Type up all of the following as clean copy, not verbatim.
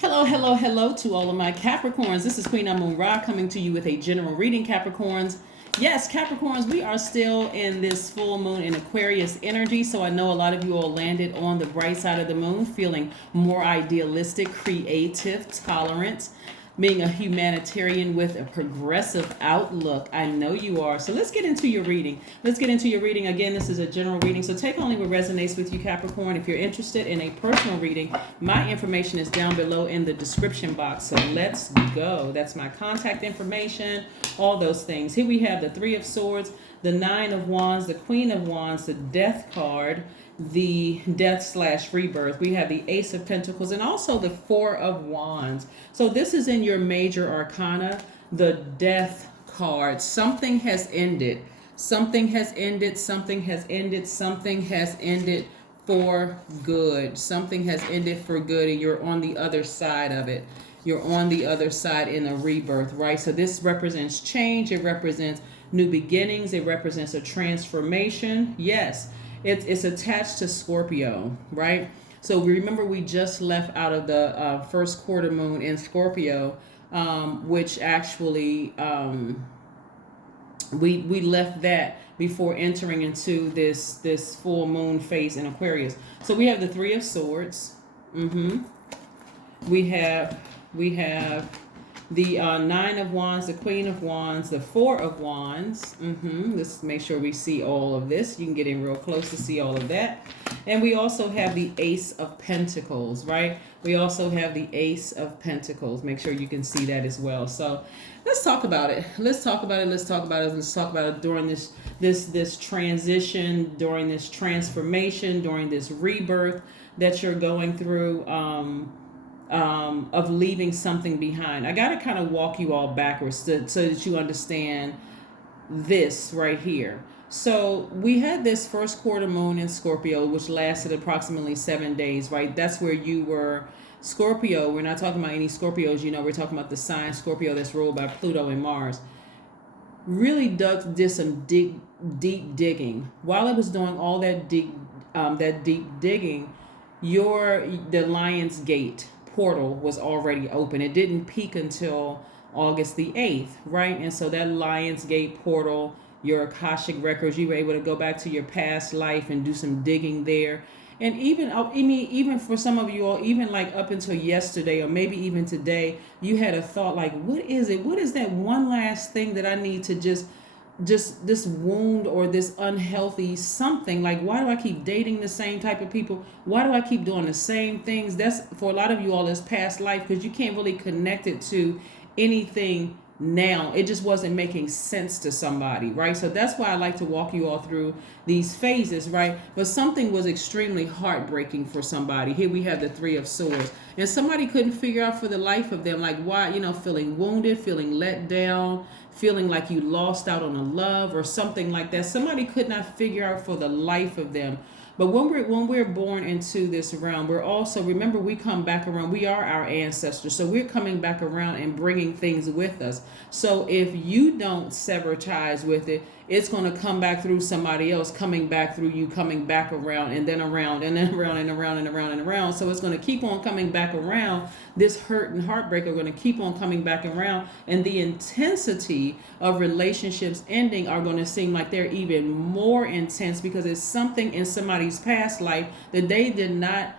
Hello, hello, hello to all of my Capricorns. This is Queen Amun Ra coming to you with a general reading, Capricorns. Yes, Capricorns, we are still in this full moon in Aquarius energy. So I know a lot of you all landed on the bright side of the moon, feeling more idealistic, creative, tolerant, being a humanitarian with a progressive outlook. I know you are. So let's get into your reading. Let's get into your reading. Again, this is a general reading, so take only what resonates with you, Capricorn. If you're interested in a personal reading, my information is down below in the description box. So let's go. That's my contact information, all those things. Here we have the Three of Swords, the Nine of Wands, the Queen of Wands, the Death card, the death/rebirth. We have the Ace of Pentacles and also the Four of Wands. So this is in your major arcana, the Death card. Something has ended. Something has ended. Something has ended. Something has ended for good. Something has ended for good, and you're on the other side of it. You're on the other side in a rebirth, right? So this represents change. It represents new beginnings. It represents a transformation. Yes. It's attached to Scorpio, right? So remember, we just left out of the first quarter moon in Scorpio, which actually we left that before entering into this full moon phase in Aquarius. So we have the Three of Swords. We have the Nine of Wands, the Queen of Wands, the Four of Wands. Let's make sure we see all of this. You can get in real close to see all of that. And we also have the Ace of Pentacles, right? We also have the Ace of Pentacles. Make sure you can see that as well. So let's talk about it. Let's talk about it. Let's talk about it. Let's talk about it during this transition, during this transformation, during this rebirth that you're going through. Of leaving something behind. I got to kind of walk you all backwards so that you understand this right here. So we had this first quarter moon in Scorpio, which lasted approximately 7 days, right? That's where you were. Scorpio, we're not talking about any Scorpios, we're talking about the sign Scorpio that's ruled by Pluto and Mars. Really did some deep digging. While it was doing all that deep digging, the Lion's Gate portal was already open. It didn't peak until August the 8th, right? And so that Lion's Gate portal, your Akashic records, you were able to go back to your past life and do some digging there. And even for some of you all, even like up until yesterday or maybe even today, you had a thought like, what is it? What is that one last thing that I need to just this wound or this unhealthy something? Like, why do I keep dating the same type of people? Why do I keep doing the same things? That's for a lot of you all, this past life, because you can't really connect it to anything now. It just wasn't making sense to somebody, right? So that's why I like to walk you all through these phases, right? But something was extremely heartbreaking for somebody. Here we have the Three of Swords, and somebody couldn't figure out for the life of them, like, why, feeling wounded, feeling let down, feeling like you lost out on a love or something like that. Somebody could not figure out for the life of them. But when we're born into this realm, we're also, remember, we come back around. We are our ancestors. So we're coming back around and bringing things with us. So if you don't sever ties with it, it's going to come back through somebody else, coming back through you, coming back around and then around and then around and around and around and around. So it's going to keep on coming back around. This hurt and heartbreak are going to keep on coming back around. And the intensity of relationships ending are going to seem like they're even more intense because it's something in somebody's past life that they did not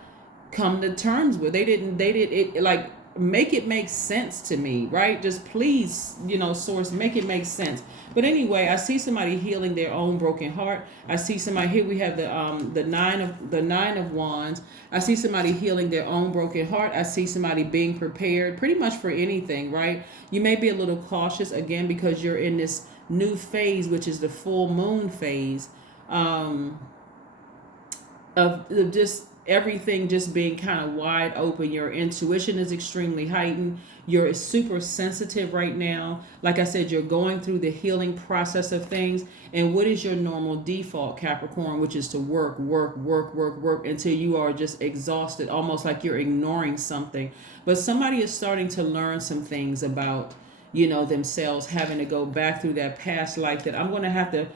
come to terms with. They did it, like, make it make sense to me, right? Just please, source, make it make sense. But anyway, I see somebody healing their own broken heart. I see somebody, here we have the nine of wands. I see somebody healing their own broken heart. I see somebody being prepared pretty much for anything, right? You may be a little cautious again because you're in this new phase, which is the full moon phase, of just everything just being kind of wide open. Your intuition is extremely heightened. You're super sensitive right now. Like I said, you're going through the healing process of things. And what is your normal default, Capricorn? Which is to work until you are just exhausted, almost like you're ignoring something. But somebody is starting to learn some things about, themselves, having to go back through that past life that I'm going to have to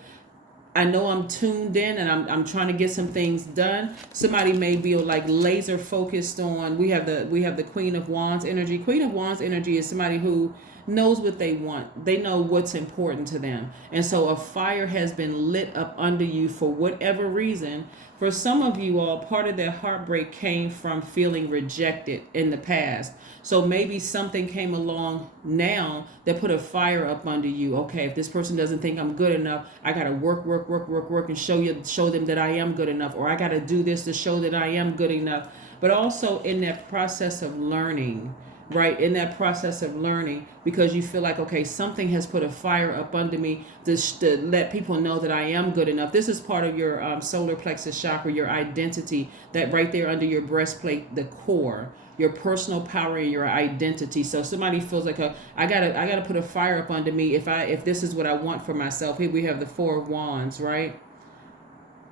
I know I'm tuned in and I'm trying to get some things done. Somebody may be like laser focused on, we have the Queen of Wands energy. Queen of Wands energy is somebody who knows what they want. They know what's important to them. And so a fire has been lit up under you for whatever reason. For some of you all, part of their heartbreak came from feeling rejected in the past. So maybe something came along now that put a fire up under you. Okay, if this person doesn't think I'm good enough, I gotta work and show them that I am good enough, or I gotta do this to show that I am good enough. But also in that process of learning, right? In that process of learning, because you feel like, okay, something has put a fire up under me to let people know that I am good enough. This is part of your solar plexus chakra, your identity, that right there under your breastplate, the core, your personal power and your identity. So somebody feels like I gotta put a fire up under me if this is what I want for myself. Here we have the Four of Wands, right?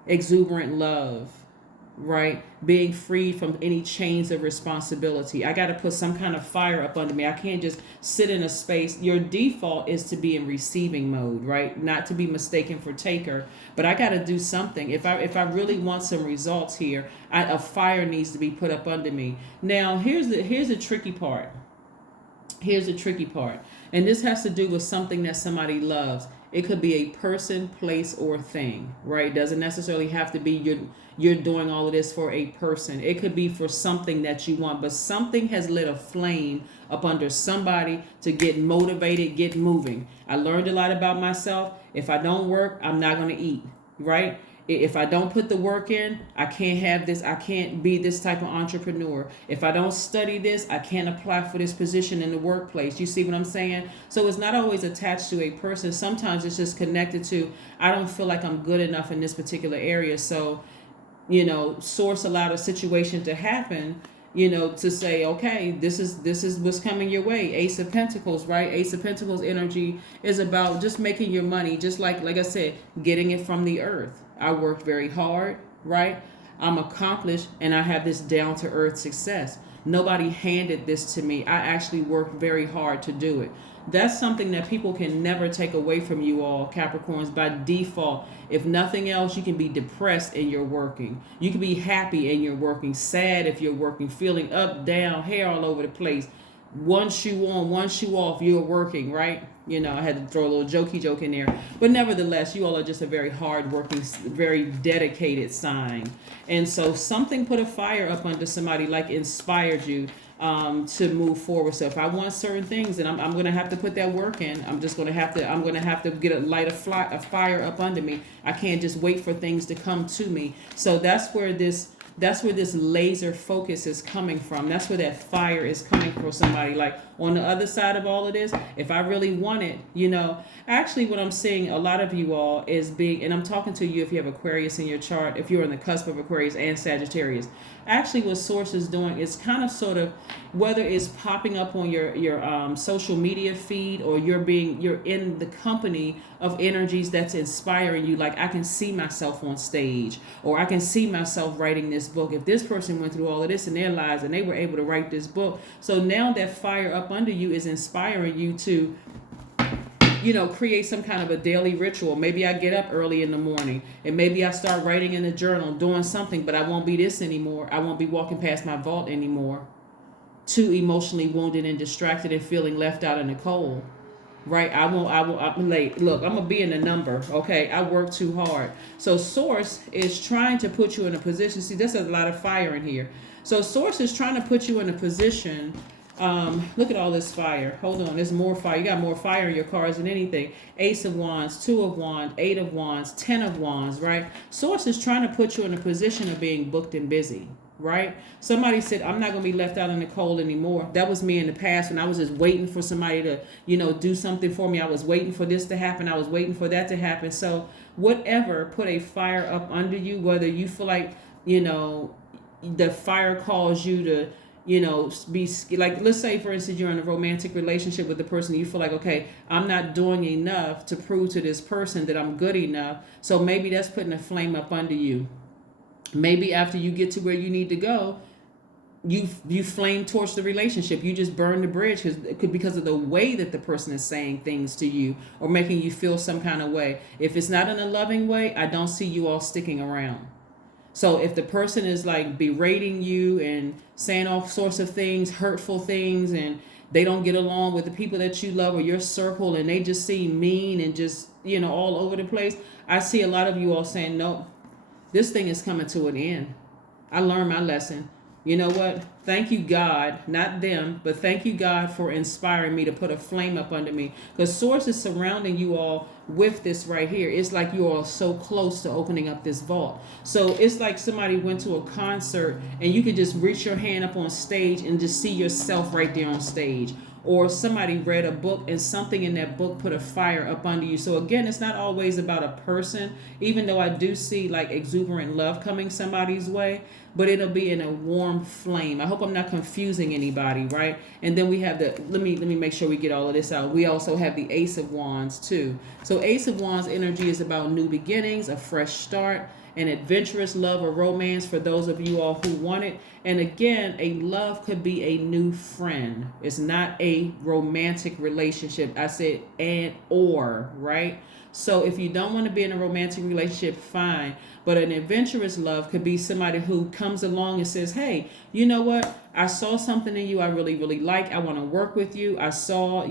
Exuberant love, right? Being freed from any chains of responsibility. I got to put some kind of fire up under me. I can't just sit in a space. Your default is to be in receiving mode, right? Not to be mistaken for taker, but I got to do something. If I really want some results here, a fire needs to be put up under me. Now, here's the tricky part. Here's the tricky part. And this has to do with something that somebody loves. It could be a person, place, or thing, right? Doesn't necessarily have to be you're doing all of this for a person. It could be for something that you want, but something has lit a flame up under somebody to get motivated, get moving. I learned a lot about myself. If I don't work, I'm not going to eat, right? If I don't put the work in, I can't have this. I can't be this type of entrepreneur. If I don't study this, I can't apply for this position in the workplace. You see what I'm saying? So it's not always attached to a person. Sometimes it's just connected to, I don't feel like I'm good enough in this particular area. So, source allowed a situation to happen, to say, okay, this is what's coming your way. Ace of Pentacles, right? Ace of Pentacles energy is about just making your money, just like I said, getting it from the earth. I worked very hard, right? I'm accomplished and I have this down to earth success. Nobody handed this to me. I actually worked very hard to do it. That's something that people can never take away from you all, Capricorns, by default. If nothing else, you can be depressed in your working. You can be happy in your working, sad if you're working, feeling up, down, hair all over the place. One shoe on, one shoe off, you're working, right? I had to throw a little jokey joke in there. But nevertheless, you all are just a very hard-working, very dedicated sign. And so something put a fire up under somebody, like inspired you to move forward. So if I want certain things, then I'm going to have to put that work in. I'm going to have to get a fire up under me. I can't just wait for things to come to me. So that's where this laser focus is coming from. That's where that fire is coming from somebody. Like on the other side of all of this, if I really want it, actually what I'm seeing a lot of you all is being, and I'm talking to you if you have Aquarius in your chart, if you're on the cusp of Aquarius and Sagittarius. Actually what Source is doing is kind of sort of, whether it's popping up on your social media feed, or you're in the company of energies that's inspiring you. Like I can see myself on stage, or I can see myself writing this book. If this person went through all of this in their lives and they were able to write this book, so now that fire up under you is inspiring you to create some kind of a daily ritual. Maybe I get up early in the morning and maybe I start writing in the journal, doing something, but I won't be this anymore. I won't be walking past my vault anymore, too emotionally wounded and distracted and feeling left out in the cold. Right? I'm late. Look, I'm going to be in the number. Okay. I work too hard. So Source is trying to put you in a position. See, there's a lot of fire in here. So Source is trying to put you in a position. Look at all this fire. Hold on. There's more fire. You got more fire in your cards than anything. Ace of Wands, 2 of Wands, 8 of Wands, 10 of Wands, right? Source is trying to put you in a position of being booked and busy, right? Somebody said, I'm not going to be left out in the cold anymore. That was me in the past when I was just waiting for somebody to, do something for me. I was waiting for this to happen. I was waiting for that to happen. So whatever put a fire up under you, whether you feel like, the fire calls you to, be like, let's say, for instance, you're in a romantic relationship with the person. You feel like, okay, I'm not doing enough to prove to this person that I'm good enough. So maybe that's putting a flame up under you. Maybe after you get to where you need to go, you flame torch the relationship. You just burn the bridge because of the way that the person is saying things to you or making you feel some kind of way. If it's not in a loving way, I don't see you all sticking around. So if the person is like berating you and saying all sorts of things, hurtful things, and they don't get along with the people that you love or your circle, and they just seem mean and just, all over the place, I see a lot of you all saying, no, this thing is coming to an end. I learned my lesson. You know what? Thank you, God, not them, but thank you, God, for inspiring me to put a flame up under me. Because Source is surrounding you all with this right here. It's like you all are so close to opening up this vault. So it's like somebody went to a concert and you could just reach your hand up on stage and just see yourself right there on stage. Or somebody read a book and something in that book put a fire up under you. So again, it's not always about a person, even though I do see like exuberant love coming somebody's way, but it'll be in a warm flame. I hope I'm not confusing anybody, right? And then we have let me make sure we get all of this out. We also have the Ace of Wands too. So Ace of Wands energy is about new beginnings, a fresh start, an adventurous love or romance for those of you all who want it. And again, a love could be a new friend. It's not a romantic relationship. I said or, right? So if you don't want to be in a romantic relationship, fine. But an adventurous love could be somebody who comes along and says, hey, you know what? I saw something in you I really, really like. I want to work with you. I saw,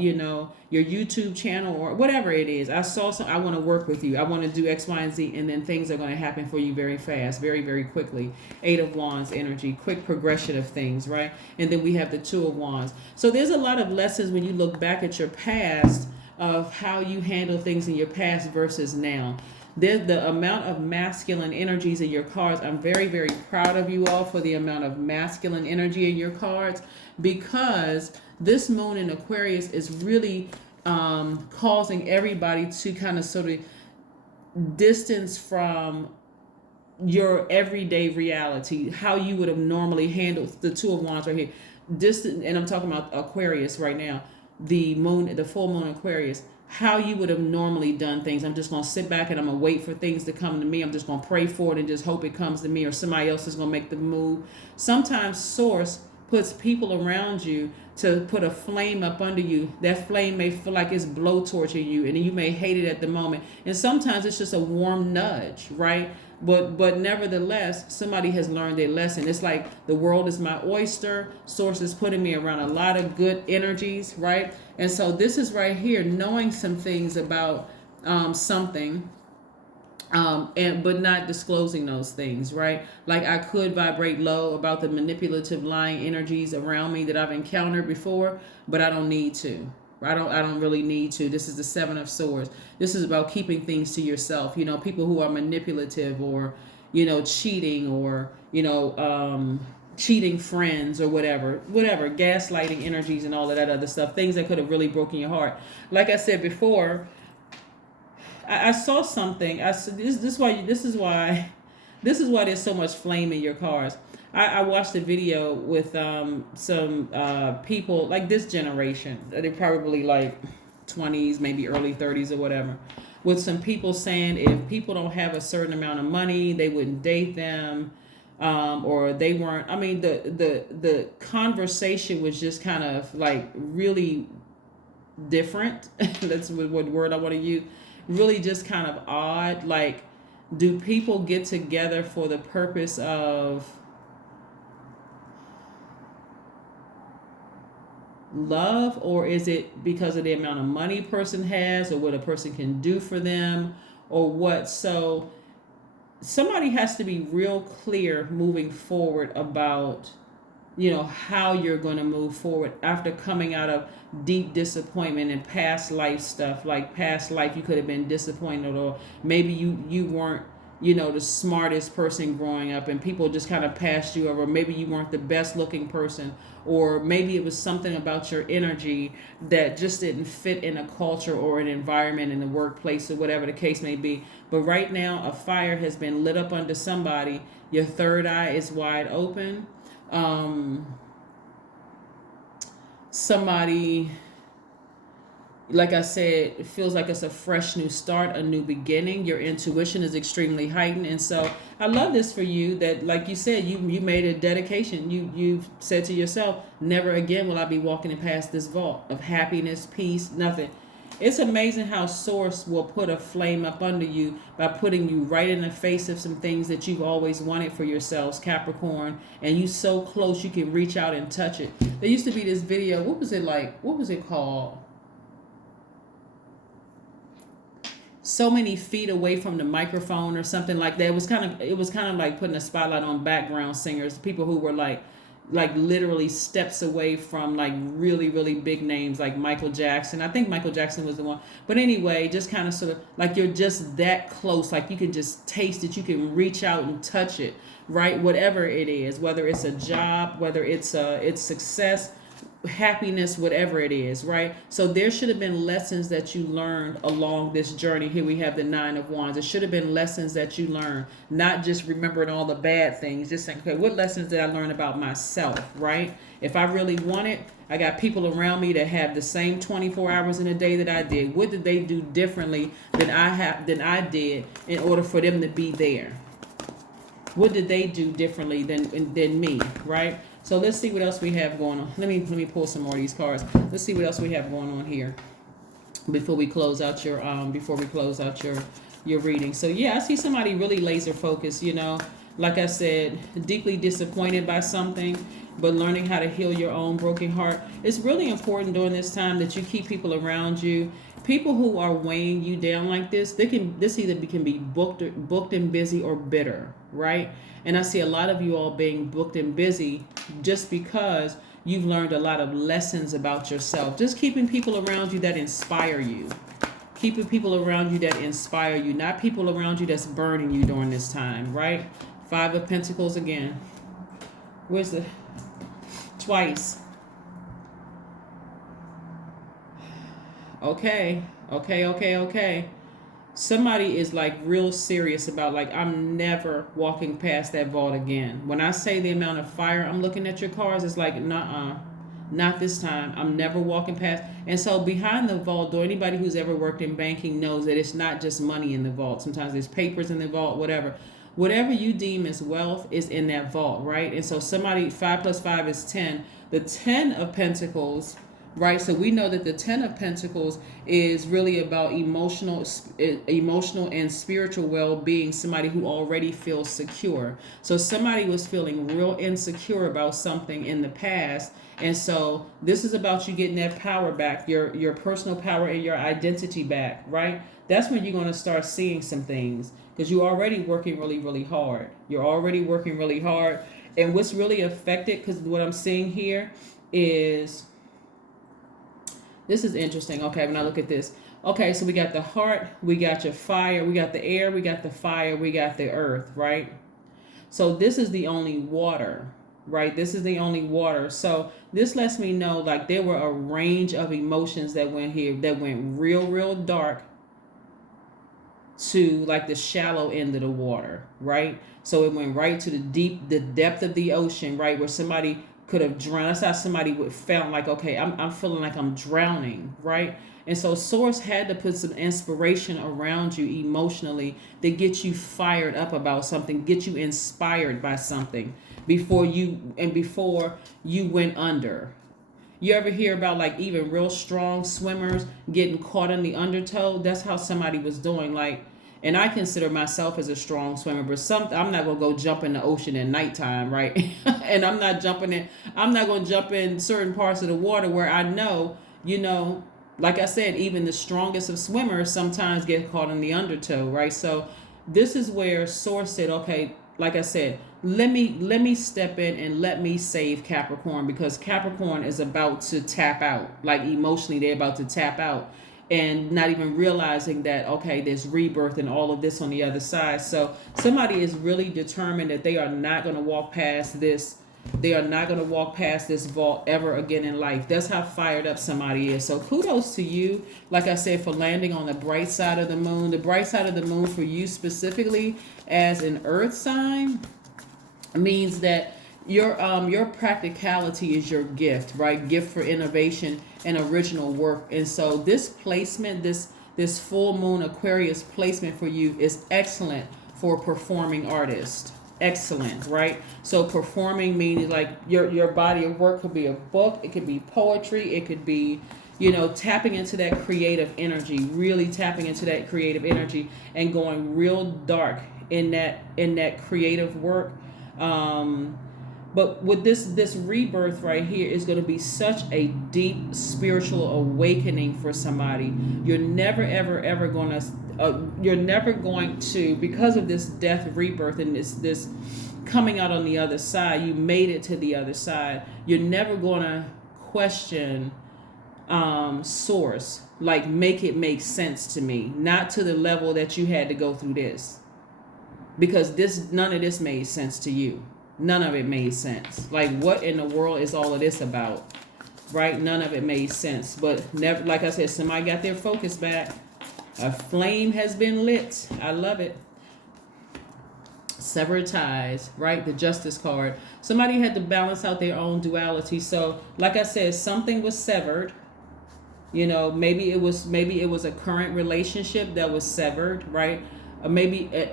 your YouTube channel or whatever it is. I saw some, I want to work with you. I want to do X, Y, and Z. And then things are going to happen for you very fast, very, very quickly. 8 of Wands energy, quick progression of things, right? And then we have the 2 of Wands. So there's a lot of lessons when you look back at your past of how you handle things in your past versus now. The amount of masculine energies in your cards. I'm very, very proud of you all for the amount of masculine energy in your cards, because this moon in Aquarius is really causing everybody to kind of sort of distance from your everyday reality, how you would have normally handled the 2 of Wands right here. Distant, and I'm talking about Aquarius right now. The full moon Aquarius, how you would have normally done things. I'm just going to sit back and I'm going to wait for things to come to me. I'm just going to pray for it and just hope it comes to me, or somebody else is going to make the move. Sometimes Source puts people around you to put a flame up under you. That flame may feel like it's blowtorching you and you may hate it at the moment. And sometimes it's just a warm nudge, right? But nevertheless, somebody has learned their lesson. It's like the world is my oyster. Source is putting me around a lot of good energies, right? And so this is right here, knowing some things about something, but not disclosing those things, right? Like I could vibrate low about the manipulative lying energies around me that I've encountered before, but I don't need to. I don't really need to. This is the 7 of Swords. This is about keeping things to yourself. People who are manipulative or, cheating or, cheating friends or whatever, gaslighting energies and all of that other stuff, things that could have really broken your heart. Like I said before, I saw something. This is why there's so much flame in your cards. I watched a video with some people like this generation. They're probably like 20s, maybe early 30s or whatever, with some people saying if people don't have a certain amount of money, they wouldn't date them, or they weren't. I mean, the conversation was just kind of like really different. That's what word I want to use. Really just kind of odd. Like, do people get together for the purpose of love, or is it because of the amount of money a person has or what a person can do for them or what? So somebody has to be real clear moving forward about how you're going to move forward after coming out of deep disappointment and past life stuff. Like past life you could have been disappointed, or maybe you weren't the smartest person growing up and people just kind of passed you over. Maybe you weren't the best looking person, or maybe it was something about your energy that just didn't fit in a culture or an environment in the workplace or whatever the case may be. But right now a fire has been lit up under somebody. Your third eye is wide open. Somebody like I said, it feels like it's a fresh new start, a new beginning. Your intuition is extremely heightened. And so I love this for you that, like you said, you made a dedication. You've said to yourself, never again will I be walking past this vault of happiness, peace, nothing. It's amazing how Source will put a flame up under you by putting you right in the face of some things that you've always wanted for yourselves, Capricorn, and you so close you can reach out and touch it. There used to be this video, what was it like? What was it called? So many feet away from the microphone or something like that. It was kind of like putting a spotlight on background singers, people who were like literally steps away from like really, really big names like Michael Jackson. I think Michael Jackson was the one. But anyway, just kind of sort of like you're just that close, like you can just taste it, you can reach out and touch it, right? Whatever it is, whether it's a job, whether it's success, happiness, whatever it is, right? So there should have been lessons that you learned along this journey. Here we have the Nine of Wands. It should have been lessons that you learned, not just remembering all the bad things, just saying, okay, what lessons did I learn about myself, right? If I really want it, I got people around me that have the same 24 hours in a day that I did. What did they do differently than I did in order for them to be there? What did they do differently than me, right? So let's see what else we have going on. Let me pull some more of these cards. Let's see what else we have going on here before we close out your your reading. So yeah, I see somebody really laser focused, you know. Like I said, deeply disappointed by something, but learning how to heal your own broken heart. It's really important during this time that you keep people around you. People who are weighing you down like this, this either can be booked and busy or bitter, right? And I see a lot of you all being booked and busy just because you've learned a lot of lessons about yourself. Just keeping people around you that inspire you. Keeping people around you that inspire you, not people around you that's burning you during this time, right? Five of Pentacles again. Where's the... Twice. Okay. Somebody is like real serious about like, I'm never walking past that vault again. When I say the amount of fire I'm looking at your cards, it's like, nuh-uh, not this time. I'm never walking past. And so behind the vault, though, anybody who's ever worked in banking knows that it's not just money in the vault. Sometimes there's papers in the vault, whatever. Whatever you deem as wealth is in that vault, right? And so somebody, 5 plus 5 is 10. The 10 of Pentacles, right? So we know that the 10 of Pentacles is really about emotional and spiritual well-being, somebody who already feels secure. So somebody was feeling real insecure about something in the past. And so this is about you getting that power back, your personal power and your identity back, right? That's when you're going to start seeing some things because you're already working really, really hard. You're already working really hard. And what's really affected, because what I'm seeing here is... This is interesting. Okay, when I look at this. Okay, so we got the heart, we got your fire, we got the air, we got the fire, we got the earth, right? So this is the only water, right? This is the only water. So this lets me know like there were a range of emotions that went here, that went real, real dark to like the shallow end of the water, right? So it went right to the depth of the ocean, right? Where somebody could have drowned. That's how somebody would felt like, okay, I'm feeling like I'm drowning, right? And so Source had to put some inspiration around you emotionally that get you fired up about something, get you inspired by something before you went under. You ever hear about like even real strong swimmers getting caught in the undertow? That's how somebody was doing. Like, and I consider myself as a strong swimmer, but I'm not gonna go jump in the ocean at nighttime, right? And I'm not gonna jump in certain parts of the water where I know, you know, like I said, even the strongest of swimmers sometimes get caught in the undertow, right? So this is where Source said, okay, like I said, let me step in and let me save Capricorn, because Capricorn is about to tap out. Like emotionally, they're about to tap out and not even realizing that, okay, there's rebirth and all of this on the other side. So somebody is really determined that they are not going to walk past this. They are not going to walk past this vault ever again in life. That's how fired up somebody is. So kudos to you, like I said, for landing on the bright side of the moon. The bright side of the moon for you specifically as an earth sign means that your practicality is your gift, right? Gift for innovation and original work. And so this placement, this full moon Aquarius placement for you is excellent for a performing artist. Excellent, right? So performing means like your body of work could be a book, it could be poetry, it could be, you know, tapping into that creative energy, really tapping into that creative energy and going real dark in that creative work. But with this rebirth right here is going to be such a deep spiritual awakening for somebody. You're never ever going to, because of this death rebirth and this coming out on the other side, you made it to the other side. You're never going to question source, like make it make sense to me, not to the level that you had to go through this, because none of this made sense to you. None of it made sense. Like, what in the world is all of this about? Right? None of it made sense. But never, like I said, somebody got their focus back. A flame has been lit. I love it. Severed ties, right? The Justice card. Somebody had to balance out their own duality. So, like I said, something was severed. You know, maybe it was a current relationship that was severed, right?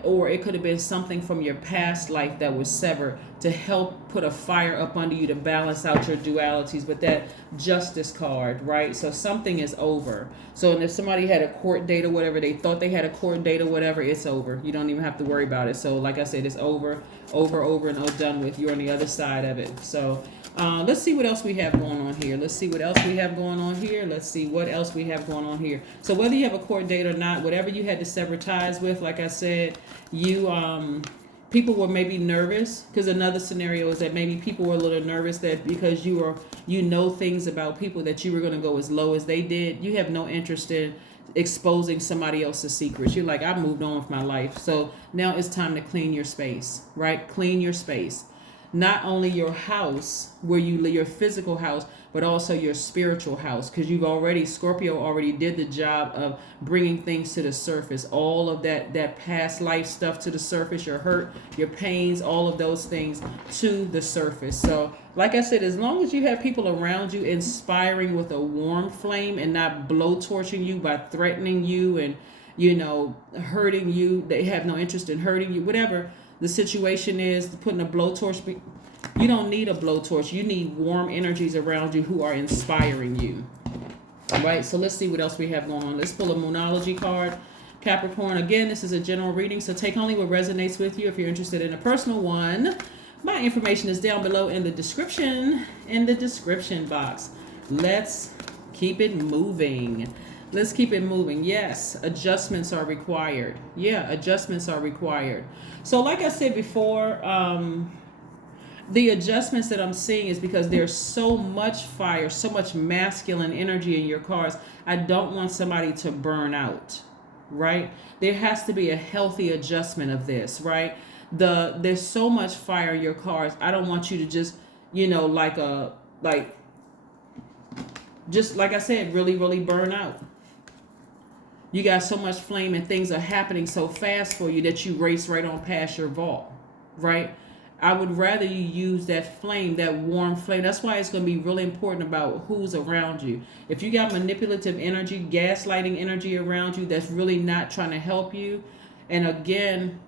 Or it could have been something from your past life that was severed to help put a fire up under you to balance out your dualities. But that Justice card, right? So something is over. So if somebody had a court date or whatever, they thought they had a court date or whatever, it's over. You don't even have to worry about it. So like I said, it's over and done with. You're on the other side of it. So let's see what else we have going on here. Let's see what else we have going on here. So whether you have a court date or not, whatever you had to sever ties with, like I said, people were maybe nervous, because another scenario is that maybe people were a little nervous that because you know things about people that you were going to go as low as they did. You have no interest in exposing somebody else's secrets. You're like, I moved on with my life. So now it's time to clean your space, right? Clean your space. Not only your house, where you live, your physical house, but also your spiritual house. Because Scorpio already did the job of bringing things to the surface. All of that past life stuff to the surface, your hurt, your pains, all of those things to the surface. So, like I said, as long as you have people around you inspiring with a warm flame and not blowtorching you by threatening you and, you know, hurting you, they have no interest in hurting you, whatever the situation is, putting a blowtorch. You don't need a blowtorch. You need warm energies around you who are inspiring you. All right, so let's see what else we have going on. Let's pull a Moonology card. Capricorn, again, this is a general reading, so take only what resonates with you. If you're interested in a personal one, my information is down below in the description box. Let's keep it moving. Yes, adjustments are required. So like I said before, the adjustments that I'm seeing is because there's so much fire, so much masculine energy in your cards. I don't want somebody to burn out, right? There has to be a healthy adjustment of this, right? There's so much fire in your cards. I don't want you to just, you know, just like I said, really, really burn out. You got so much flame and things are happening so fast for you that you race right on past your vault, right? I would rather you use that flame, that warm flame. That's why it's going to be really important about who's around you. If you got manipulative energy, gaslighting energy around you that's really not trying to help you, and again,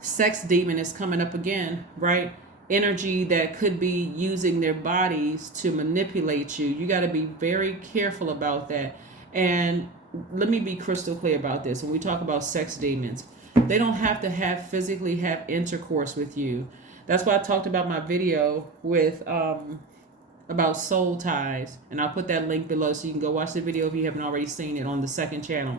sex demon is coming up again, right? Energy that could be using their bodies to manipulate you. You got to be very careful about that. And let me be crystal clear about this. When we talk about sex demons, they don't have to physically have intercourse with you. That's why I talked about my video with about soul ties, and I'll put that link below so you can go watch the video if you haven't already seen it on the second channel.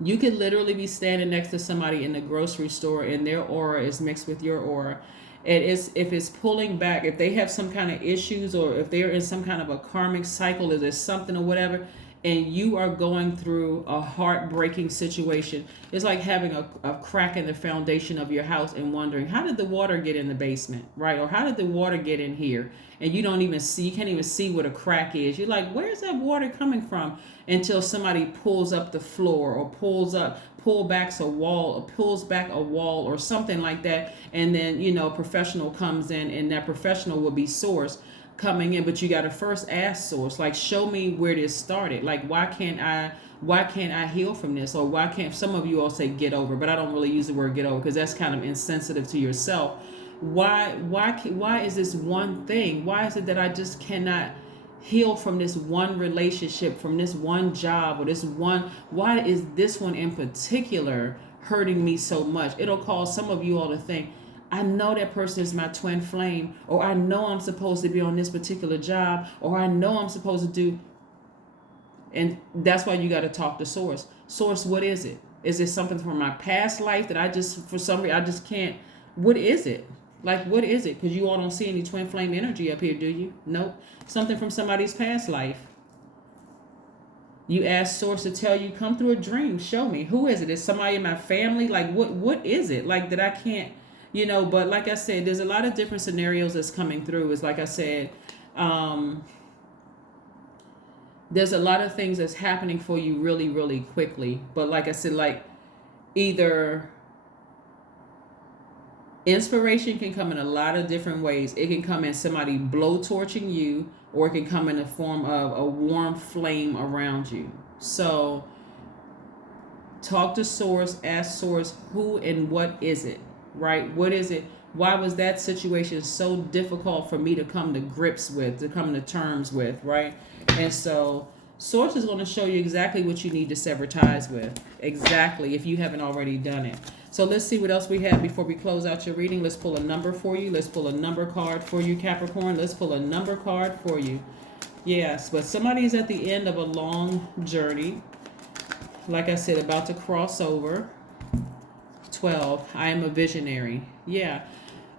You could literally be standing next to somebody in the grocery store and their aura is mixed with your aura. And if it's pulling back, if they have some kind of issues or if they're in some kind of a karmic cycle, if there's something or whatever, and you are going through a heartbreaking situation. It's like having a crack in the foundation of your house and wondering, how did the water get in the basement, right? Or how did the water get in here? And you don't even see, you can't even see what a crack is. You're like, where's that water coming from? Until somebody pulls up the floor, or pulls back a wall, or pulls back a wall or something like that. And then, a professional comes in, and that professional will be source coming in. But you got to first ask source, like, show me where this started. Like, why can't I heal from this? Or why can't, some of you all say get over, but I don't really use the word get over because that's kind of insensitive to yourself. Why is this one thing? Why is it that I just cannot heal from this one relationship, from this one job, or this one? Why is this one in particular hurting me so much? It'll cause some of you all to think, I know that person is my twin flame, or I know I'm supposed to be on this particular job, or I know I'm supposed to do. And that's why you got to talk to source. Source, what is it? Is it something from my past life that I just, for some reason, I just can't? What is it? Like, what is it? Because you all don't see any twin flame energy up here, do you? Nope. Something from somebody's past life. You ask source to tell you, come through a dream. Show me. Who is it? Is somebody in my family? Like, what is it? Like, that I can't, but like I said, there's a lot of different scenarios that's coming through. Is like I said, there's a lot of things that's happening for you really, really quickly. But like I said, like, either inspiration can come in a lot of different ways. It can come in somebody blowtorching you, or it can come in the form of a warm flame around you. So talk to source, ask source, who and what is it, right? What is it? Why was that situation so difficult for me to come to grips with, to come to terms with, right? And so source is going to show you exactly what you need to sever ties with. Exactly, if you haven't already done it. So let's see what else we have before we close out your reading. Let's pull a number for you. Let's pull a number card for you, Capricorn. Let's pull a number card for you. Yes, but somebody's at the end of a long journey. Like I said, about to cross over. 12. I am a visionary. Yeah.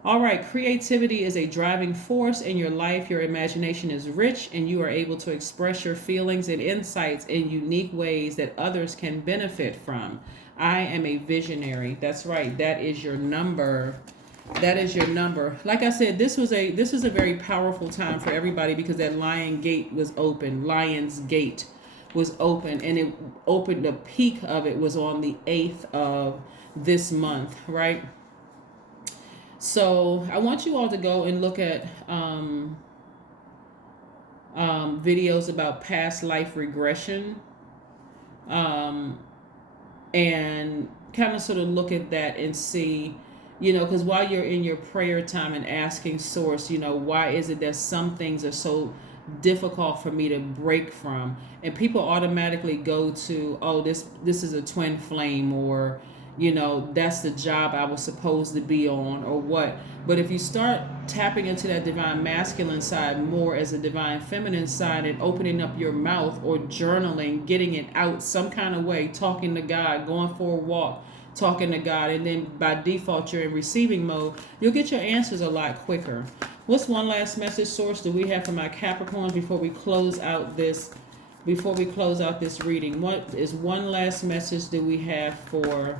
All right. Creativity is a driving force in your life. Your imagination is rich, and you are able to express your feelings and insights in unique ways that others can benefit from. I am a visionary. That's right. That is your number. That is your number. Like I said, this was a very powerful time for everybody because that Lion's Gate was open. Lion's Gate was open, and it opened. The peak of it was on the 8th of this month, right? So I want you all to go and look at videos about past life regression. And kind of sort of look at that and see, because while you're in your prayer time and asking source, why is it that some things are so difficult for me to break from? And people automatically go to, oh, this is a twin flame, or, that's the job I was supposed to be on, or what. But if you start tapping into that divine masculine side more as a divine feminine side, and opening up your mouth or journaling, getting it out some kind of way, talking to God, going for a walk, talking to God, and then by default you're in receiving mode, you'll get your answers a lot quicker. What's one last message, source, do we have for my Capricorns before we close out this reading? What is one last message do we have for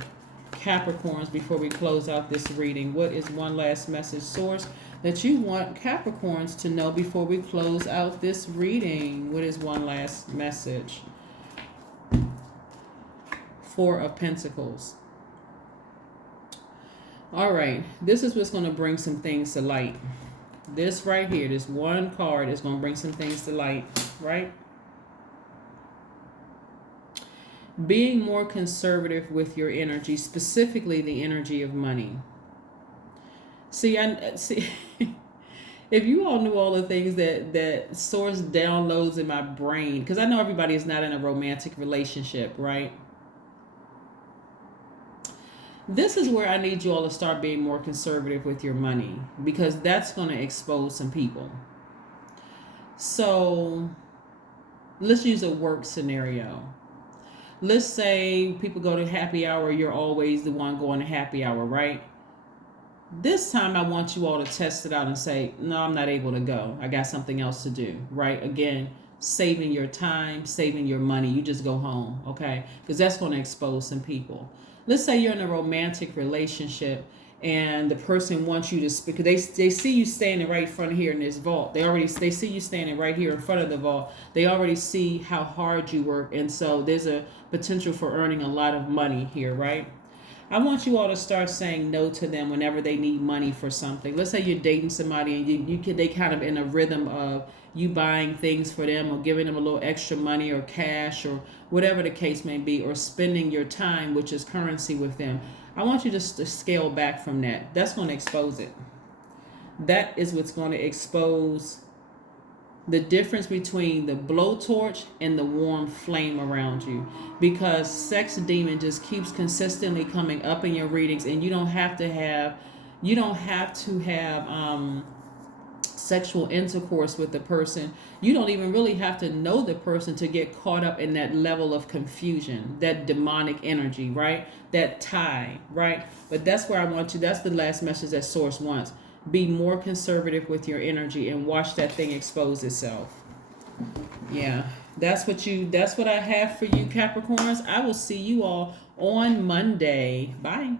Capricorns before we close out this reading? What is one last message, source, that you want Capricorns to know before we close out this reading? What is one last message? 4 of Pentacles. All right, this is what's going to bring some things to light. This right here, this one card is going to bring some things to light, right? Being more conservative with your energy, specifically the energy of money. See, if you all knew all the things that source downloads in my brain, because I know everybody is not in a romantic relationship, right? This is where I need you all to start being more conservative with your money, because that's going to expose some people. So let's use a work scenario. Let's say people go to happy hour. You're always the one going to happy hour, right? This time I want you all to test it out and say, no, I'm not able to go. I got something else to do, right? Again, saving your time, saving your money. You just go home, okay? Because that's going to expose some people. Let's say you're in a romantic relationship and the person wants you to speak. They see you standing right in front here in this vault. They see you standing right here in front of the vault. They already see how hard you work, and so there's a potential for earning a lot of money here, right? I want you all to start saying no to them whenever they need money for something. Let's say you're dating somebody and they kind of in a rhythm of you buying things for them or giving them a little extra money or cash or whatever the case may be, or spending your time, which is currency, with them. I want you just to scale back from that. That's going to expose it. That is what's going to expose the difference between the blowtorch and the warm flame around you, because sex demon just keeps consistently coming up in your readings, and you don't have to have sexual intercourse with the person. You don't even really have to know the person to get caught up in that level of confusion, that demonic energy, right? That tie, right? But that's where I want you. That's the last message that Source wants. Be more conservative with your energy and watch that thing expose itself. Yeah, that's what I have for you, Capricorns. I will see you all on Monday. Bye.